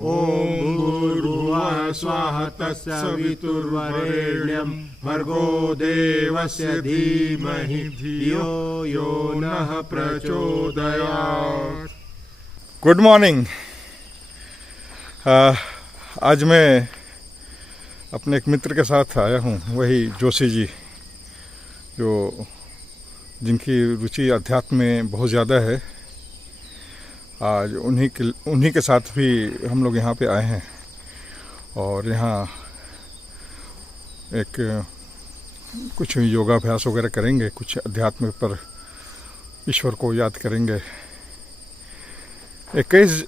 ओम भूर्भुवः स्वः तत्सवितुर्वरेण्यं भर्गो देवस्य धीमहि धियो यो नः प्रचोदयात्। Good morning. आज मैं अपने एक मित्र के साथ आया हूँ, वही जोशी जी, जो जिनकी रुचि अध्यात्म में बहुत ज़्यादा है। आज उन्हीं के साथ भी हम लोग यहाँ पे आए हैं और यहाँ एक कुछ योगाभ्यास वगैरह करेंगे, कुछ अध्यात्म पर ईश्वर को याद करेंगे। 21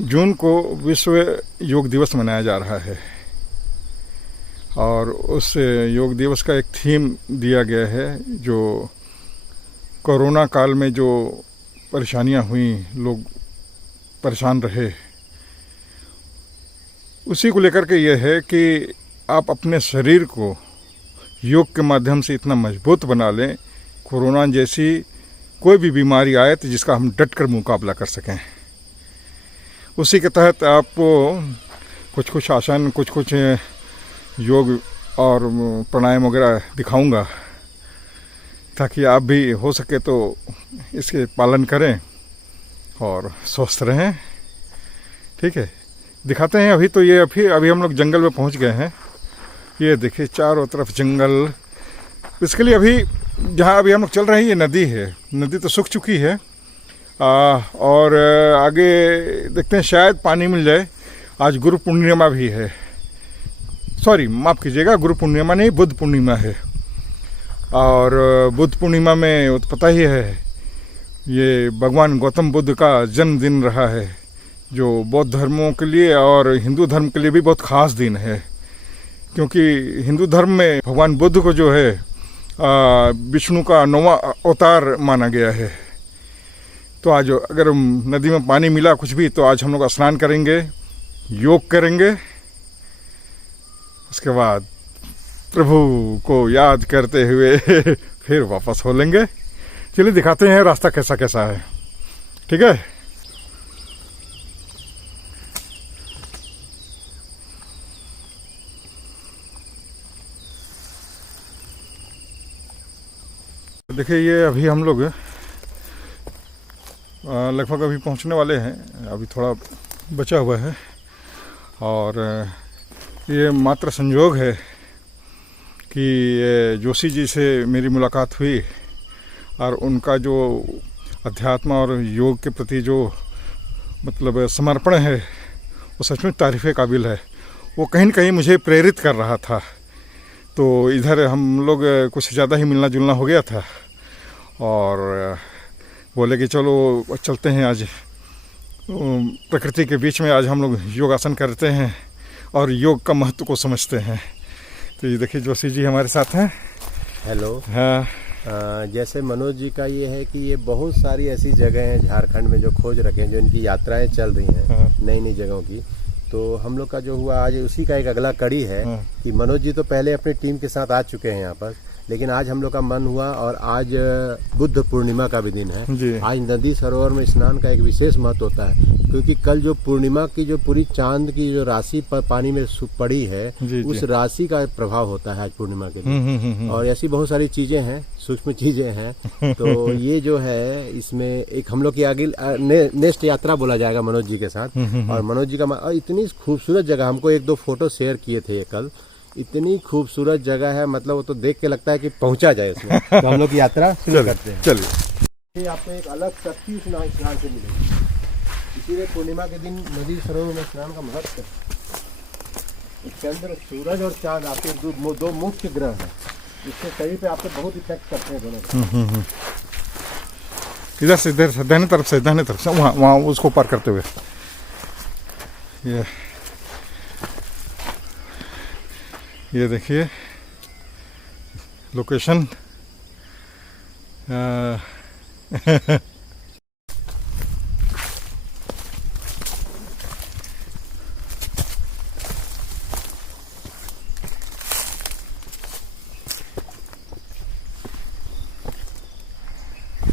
जून को विश्व योग दिवस मनाया जा रहा है और उस योग दिवस का एक थीम दिया गया है, जो कोरोना काल में जो परेशानियां हुई, लोग परेशान रहे, उसी को लेकर के ये है कि आप अपने शरीर को योग के माध्यम से इतना मजबूत बना लें, कोरोना जैसी कोई भी बीमारी आए तो जिसका हम डट कर मुकाबला कर सकें। उसी के तहत आपको कुछ आसन, कुछ योग और प्राणायाम वगैरह दिखाऊंगा, ताकि आप भी हो सके तो इसके पालन करें और स्वस्थ रहें। ठीक है, दिखाते हैं। अभी तो ये अभी हम लोग जंगल में पहुंच गए हैं। ये देखिए चारों तरफ जंगल। इसके लिए अभी जहाँ अभी हम लोग चल रहे हैं, ये नदी है। नदी तो सूख चुकी है और आगे देखते हैं, शायद पानी मिल जाए। आज गुरु पूर्णिमा भी है, सॉरी माफ़ कीजिएगा, गुरु पूर्णिमा नहीं, बुद्ध पूर्णिमा है। और बुद्ध पूर्णिमा में वो तो पता ही है, ये भगवान गौतम बुद्ध का जन्मदिन रहा है, जो बौद्ध धर्मों के लिए और हिंदू धर्म के लिए भी बहुत ख़ास दिन है। क्योंकि हिंदू धर्म में भगवान बुद्ध को जो है विष्णु का 9वां अवतार माना गया है। तो आज अगर नदी में पानी मिला कुछ भी, तो आज हम लोग स्नान करेंगे, योग करेंगे, उसके बाद प्रभु को याद करते हुए फिर वापस हो लेंगे। चलिए दिखाते हैं रास्ता कैसा कैसा है। ठीक है, देखिए ये अभी हम लोग लगभग अभी पहुंचने वाले हैं। अभी थोड़ा बचा हुआ है और ये मात्र संयोग है कि जोशी जी से मेरी मुलाकात हुई और उनका जो अध्यात्म और योग के प्रति जो मतलब समर्पण है, वो सचमुच तारीफ़ काबिल है। वो कहीं न कहीं मुझे प्रेरित कर रहा था। तो इधर हम लोग कुछ ज़्यादा ही मिलना जुलना हो गया था और बोले कि चलो चलते हैं, आज प्रकृति के बीच में आज हम लोग योगासन करते हैं और योग का महत्व को समझते हैं। तो ये देखिए जोशी जी हमारे साथ हैं। हेलो। हाँ, जैसे मनोज जी का ये है कि ये बहुत सारी ऐसी जगह हैं झारखंड में जो खोज रखे हैं, जो इनकी यात्राएं चल रही हैं। हाँ। नई नई जगहों की। तो हम लोग का जो हुआ आज उसी का एक अगला कड़ी है। हाँ। कि मनोज जी तो पहले अपनी टीम के साथ आ चुके हैं यहाँ पर, लेकिन आज हम लोग का मन हुआ और आज बुद्ध पूर्णिमा का भी दिन है जी। आज नदी सरोवर में स्नान का एक विशेष महत्व होता है, क्योंकि कल जो पूर्णिमा की जो पूरी चांद की जो राशि पानी में पड़ी है, जी, उस जी। राशि का प्रभाव होता है आज पूर्णिमा के दिन। और ऐसी बहुत सारी चीजें हैं, सूक्ष्म चीजें हैं। तो ये जो है, इसमें एक हम लोग की आगे नेक्स्ट यात्रा बोला जाएगा मनोज जी के साथ। और मनोज जी का और इतनी खूबसूरत जगह, हमको 1-2 फोटो शेयर किए थे ये कल। इतनी खूबसूरत जगह है, मतलब वो तो देख के लगता है कि पहुंचा जाए उसमें। तो हम लोग की यात्रा शुरू करते हैं। चलिए। ये आपको एक अलग शक्ति स्नान से मिलेगी। इसीलिए पूर्णिमा के दिन नदी सरोवर में स्नान का महत्व है। चंद्र, सूरज और चांद आपके दो मुख्य ग्रह हैं। इसके शरीर पे आपको बहुत इफेक्ट करते हैं दोनों। इधर से दाहिने तरफ से वहाँ उसको पार करते हुए ये देखिए लोकेशन।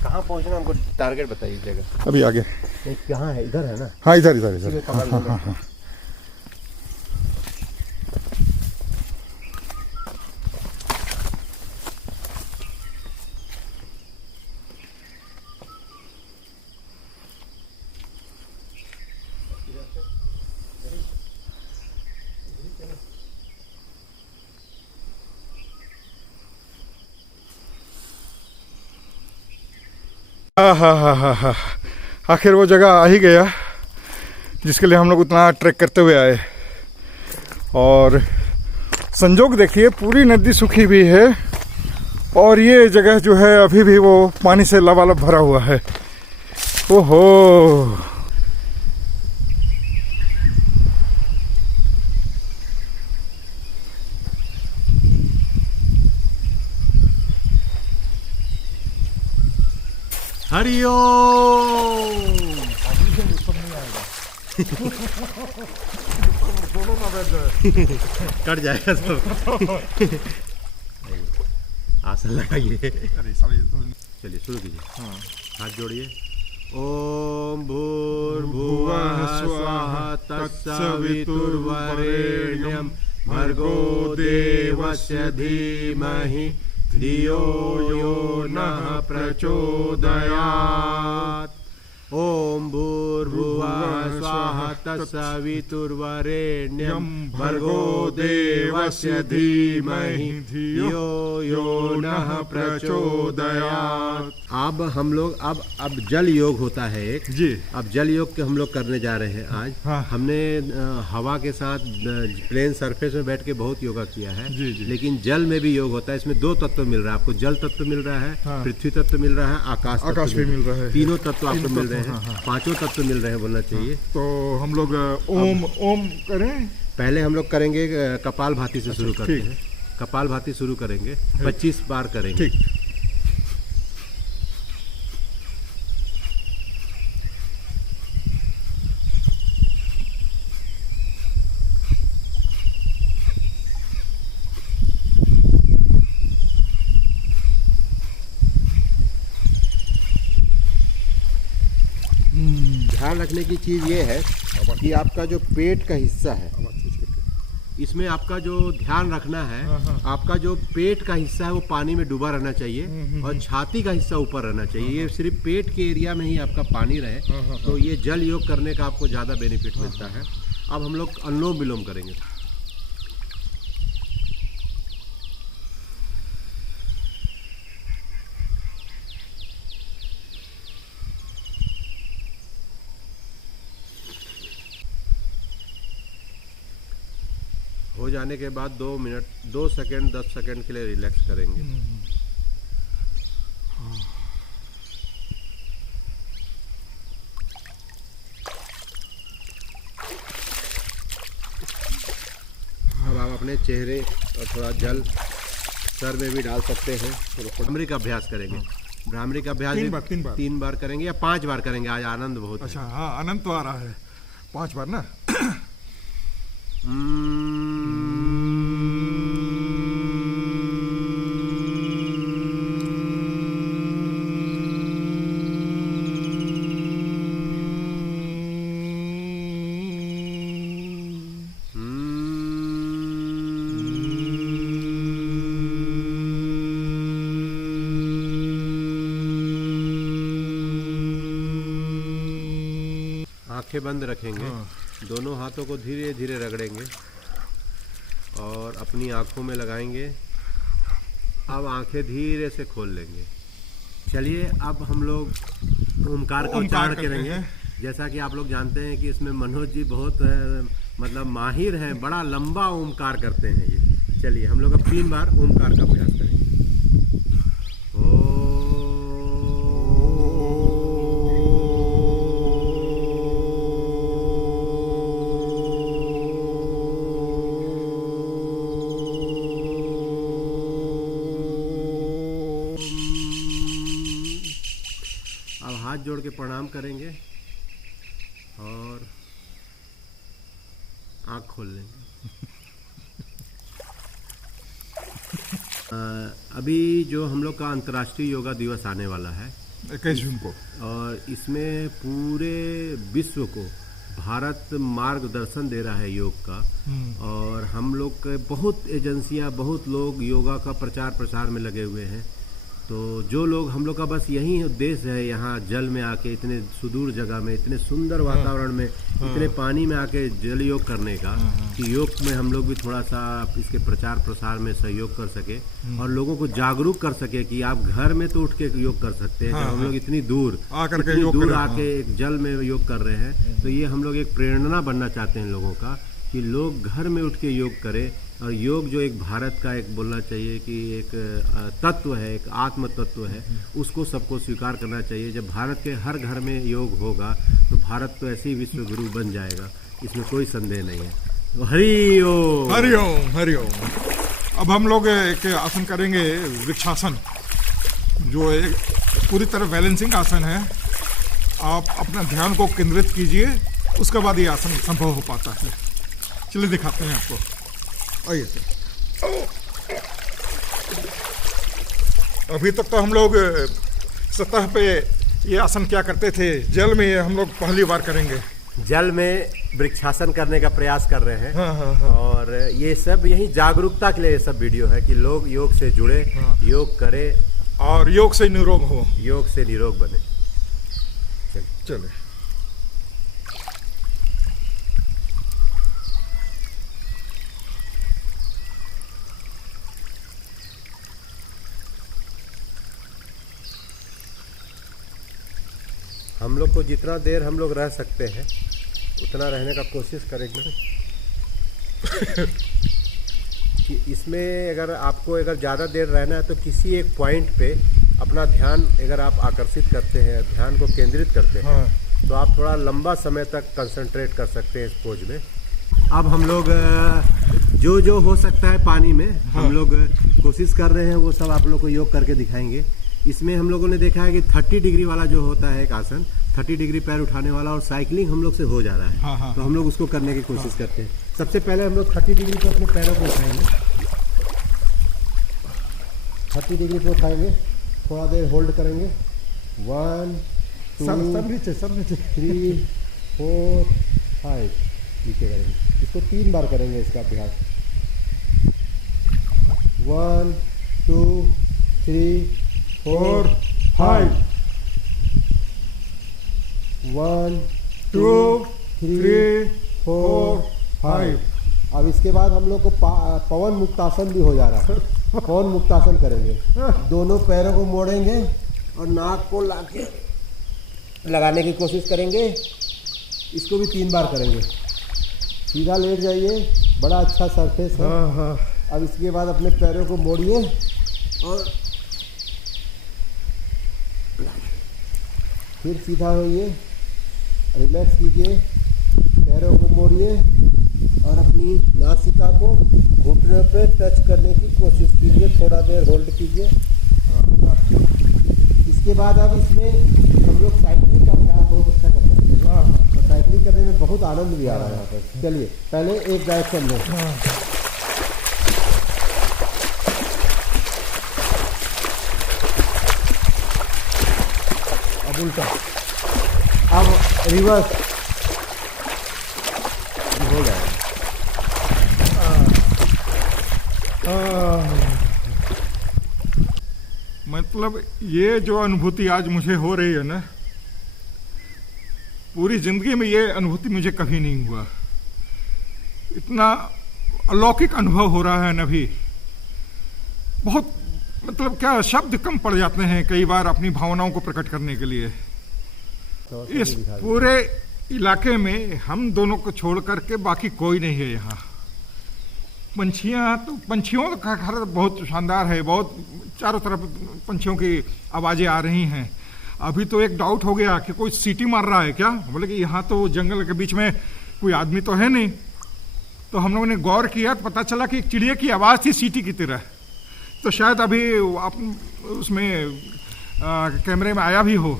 कहाँ पहुँचना हमको टारगेट बताइए जगह। अभी आगे। कहाँ है? इधर है ना? हाँ इधर। कमल हाँ। हा, आखिर वो जगह आ ही गया जिसके लिए हम लोग उतना ट्रैक करते हुए आए। और संजोग देखिए, पूरी नदी सूखी भी है और ये जगह जो है अभी भी वो पानी से लबालब भरा हुआ है। ओहो, हरिओम। कट जाएगा सब। आसन लगाइए। चलिए शुरू कीजिए। हाथ जोड़िए। ओम भूर्भुवः स्वः तत्सवितुर्वरेण्यं भर्गो देवस्य धीमहि धियो यो नः प्रचोदयात्। ओम भूर्भुवः स्वः तत्सवितुर्वरेण्यं भर्गो देवस्य धीमहि धियो यो नः प्रचोदयात्। अब हम लोग अब जल योग होता है एक जी। अब जल योग के हम लोग करने जा रहे हैं आज। हाँ। हमने हवा के साथ प्लेन सरफेस में बैठ के बहुत योगा किया है। जी, जी। लेकिन जल में भी योग होता है। इसमें 2 तत्व मिल रहा है आपको। जल तत्व मिल रहा है, हाँ। पृथ्वी तत्व मिल रहा है, आकाश भी मिल रहा है। तीनों तत्व आपको मिल रहे हैं। हाँ। 5 तत्व मिल रहे हैं बोलना चाहिए। तो हम लोग ओम ओम करें। पहले हम लोग करेंगे कपाल भाती से शुरू करते ठीक। हैं। कपाल भाती शुरू करेंगे, 25 बार करेंगे। ठीक। ध्यान रखने की चीज़ ये है कि आपका जो पेट का हिस्सा है, इसमें आपका जो ध्यान रखना है, आपका जो पेट का हिस्सा है वो पानी में डूबा रहना चाहिए और छाती का हिस्सा ऊपर रहना चाहिए। ये सिर्फ पेट के एरिया में ही आपका पानी रहे तो ये जल योग करने का आपको ज़्यादा बेनिफिट मिलता है। अब हम लोग अनुलोम विलोम करेंगे। हो जाने के बाद 2 मिनट 2 सेकंड 10 सेकंड के लिए रिलैक्स करेंगे। अब आप अपने चेहरे और थोड़ा जल सर में भी डाल सकते हैं। भ्रामरी का अभ्यास करेंगे। भ्रामरी का अभ्यास 3 बार करेंगे या 5 बार करेंगे। आज आनंद बहुत है। अच्छा, हाँ, आनंद तो आ रहा है। 5 बार ना। आंखें बंद रखेंगे। दोनों हाथों को धीरे धीरे रगड़ेंगे और अपनी आंखों में लगाएंगे। अब आंखें धीरे से खोल लेंगे। चलिए अब हम लोग ओमकार का उच्चारण करेंगे। जैसा कि आप लोग जानते हैं कि इसमें मनोज जी बहुत मतलब माहिर हैं। बड़ा लंबा ओमकार करते हैं ये। चलिए हम लोग अब 3 बार ओमकार का अभ्यास करेंगे। अब हाथ जोड़ के प्रणाम करेंगे और आँख खोल लेंगे। अभी जो हम लोग का अंतर्राष्ट्रीय योगा दिवस आने वाला है 21 जून को, और इसमें पूरे विश्व को भारत मार्गदर्शन दे रहा है योग का। और हम लोग के बहुत एजेंसियां, बहुत लोग योगा का प्रचार प्रसार में लगे हुए हैं। तो जो लोग हम लोग का बस यही उद्देश्य है यहाँ जल में आके इतने सुदूर जगह में इतने सुंदर वातावरण में इतने पानी में आके जल योग करने का कि योग में हम लोग भी थोड़ा सा इसके प्रचार प्रसार में सहयोग कर सके और लोगों को जागरूक कर सके कि आप घर में तो उठ के योग कर सकते हैं। हम लोग इतनी दूर आके एक जल में योग कर रहे हैं, तो ये हम लोग एक प्रेरणा बनना चाहते हैं लोगों का कि लोग घर में उठ के योग करें। और योग जो एक भारत का एक बोलना चाहिए कि एक तत्व है, एक आत्म तत्व है, उसको सबको स्वीकार करना चाहिए। जब भारत के हर घर में योग होगा तो भारत तो ऐसे ही विश्व गुरु बन जाएगा, इसमें कोई संदेह नहीं है। तो हरि ओम हरि ओम हरि ओम। अब हम लोग एक आसन करेंगे वृक्षासन, जो एक पूरी तरह बैलेंसिंग आसन है। आप अपना ध्यान को केंद्रित कीजिए, उसके बाद ये आसन संभव हो पाता है। चलिए दिखाते हैं आपको, आइए सर। अभी तक तो हम लोग सतह पे ये आसन क्या करते थे, जल में हम लोग पहली बार करेंगे। जल में वृक्षासन करने का प्रयास कर रहे हैं। हाँ। और ये सब यही जागरूकता के लिए ये सब वीडियो है कि लोग योग से जुड़े, योग करें और योग से निरोग हो, योग से निरोग बने। चले। हम लोग को जितना देर हम लोग रह सकते हैं उतना रहने का कोशिश करेंगे। कि इसमें अगर आपको ज़्यादा देर रहना है तो किसी एक पॉइंट पे अपना ध्यान अगर आप आकर्षित करते हैं, ध्यान को केंद्रित करते हैं, तो आप थोड़ा लंबा समय तक कंसंट्रेट कर सकते हैं इस पोज में। अब हम लोग जो हो सकता है पानी में हम लोग कोशिश कर रहे हैं, वो सब आप लोग को योग करके दिखाएंगे। इसमें हम लोगों ने देखा है कि 30 डिग्री वाला जो होता है एक आसन, 30 डिग्री पैर उठाने वाला, और साइकिलिंग हम लोग से हो जा रहा है। तो हम लोग उसको करने की कोशिश करते हैं। सबसे पहले हम लोग 30 डिग्री पे अपने पैरों को उठाएंगे, 30 डिग्री पे उठाएंगे, थोड़ा देर होल्ड करेंगे। 1 2 3 4 5 नीचे करेंगे। इसको 3 बार करेंगे इसका अभ्यास। 1 2 3 4 5 1 2 3 4 5। अब इसके बाद हम लोग को पवन मुक्तासन भी हो जा रहा है। पवन मुक्तासन करेंगे, दोनों पैरों को मोड़ेंगे और नाक को लाके लगाने की कोशिश करेंगे। इसको भी 3 बार करेंगे। सीधा लेट जाइए, बड़ा अच्छा सरफेस है। अब इसके बाद अपने पैरों को मोड़िए और फिर सीधा होइए, रिलैक्स कीजिए, पैरों को मोड़िए और अपनी नासिका को घुटने पे टच करने की कोशिश कीजिए। थोड़ा देर होल्ड कीजिए। इसके बाद अब इसमें हम लोग साइकिलिंग का अभ्यास बहुत अच्छा कर सकते हैं। और साइकिलिंग करने में बहुत आनंद भी आ रहा है यहाँ पर। चलिए पहले एक डायरेक्शन में, अब उल्टा, अब रिवर्स हो जाएगा। मतलब ये जो अनुभूति आज मुझे हो रही है ना, पूरी जिंदगी में ये अनुभूति मुझे कभी नहीं हुआ। इतना अलौकिक अनुभव हो रहा है ना, भी बहुत, मतलब क्या शब्द कम पड़ जाते हैं कई बार अपनी भावनाओं को प्रकट करने के लिए। इस पूरे इलाके में हम दोनों को छोड़ करके बाकी कोई नहीं है यहाँ। पंछियाँ, तो पंछियों का घर बहुत शानदार है, बहुत चारों तरफ पंछियों की आवाज़ें आ रही हैं। अभी तो एक डाउट हो गया कि कोई सीटी मार रहा है क्या, बोले कि यहाँ तो जंगल के बीच में कोई आदमी तो है नहीं। तो हम लोगों ने गौर किया तो पता चला कि एक चिड़िया की आवाज़ थी सीटी की तरह। तो शायद अभी आप उसमें कैमरे में आया भी हो।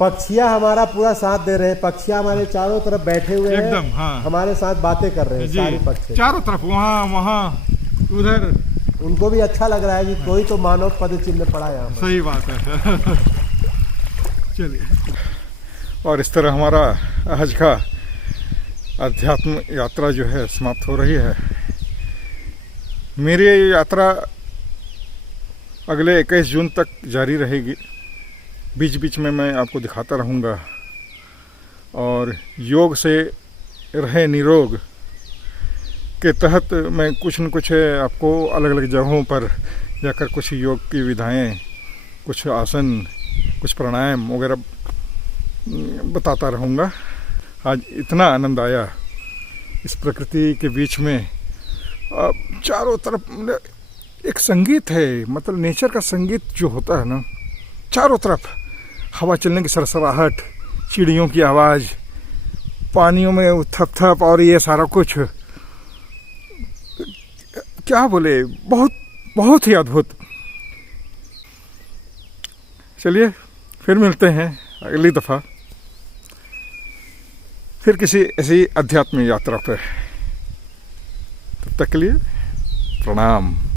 पक्षियाँ हमारा पूरा साथ दे रहे हैं। पक्षियाँ हमारे चारों तरफ बैठे हुए हैं, एकदम, हाँ, हमारे साथ बातें कर रहे हैं। सारे पक्षी चारों तरफ, वहाँ वहाँ उधर, उनको भी अच्छा लग रहा है कि कोई तो मानव पद चिन्ह पड़ा है यहाँ पर। सही बात है। चलिए, और इस तरह हमारा आज का अध्यात्म यात्रा जो है समाप्त हो रही है। मेरी ये यात्रा अगले 21 जून तक जारी रहेगी। बीच बीच में मैं आपको दिखाता रहूँगा। और योग से रहे निरोग के तहत मैं कुछ न कुछ आपको अलग अलग जगहों पर जाकर कुछ योग की विधाएं, कुछ आसन, कुछ प्राणायाम वगैरह बताता रहूँगा। आज इतना आनंद आया इस प्रकृति के बीच में। चारों तरफ एक संगीत है, मतलब नेचर का संगीत जो होता है ना, चारों तरफ हवा चलने की सरसराहट, चिड़ियों की आवाज़, पानियों में थप थप, और ये सारा कुछ क्या बोले, बहुत बहुत ही अद्भुत। चलिए फिर मिलते हैं अगली दफ़ा, फिर किसी ऐसी अध्यात्म यात्रा पर। तब तक के लिए प्रणाम।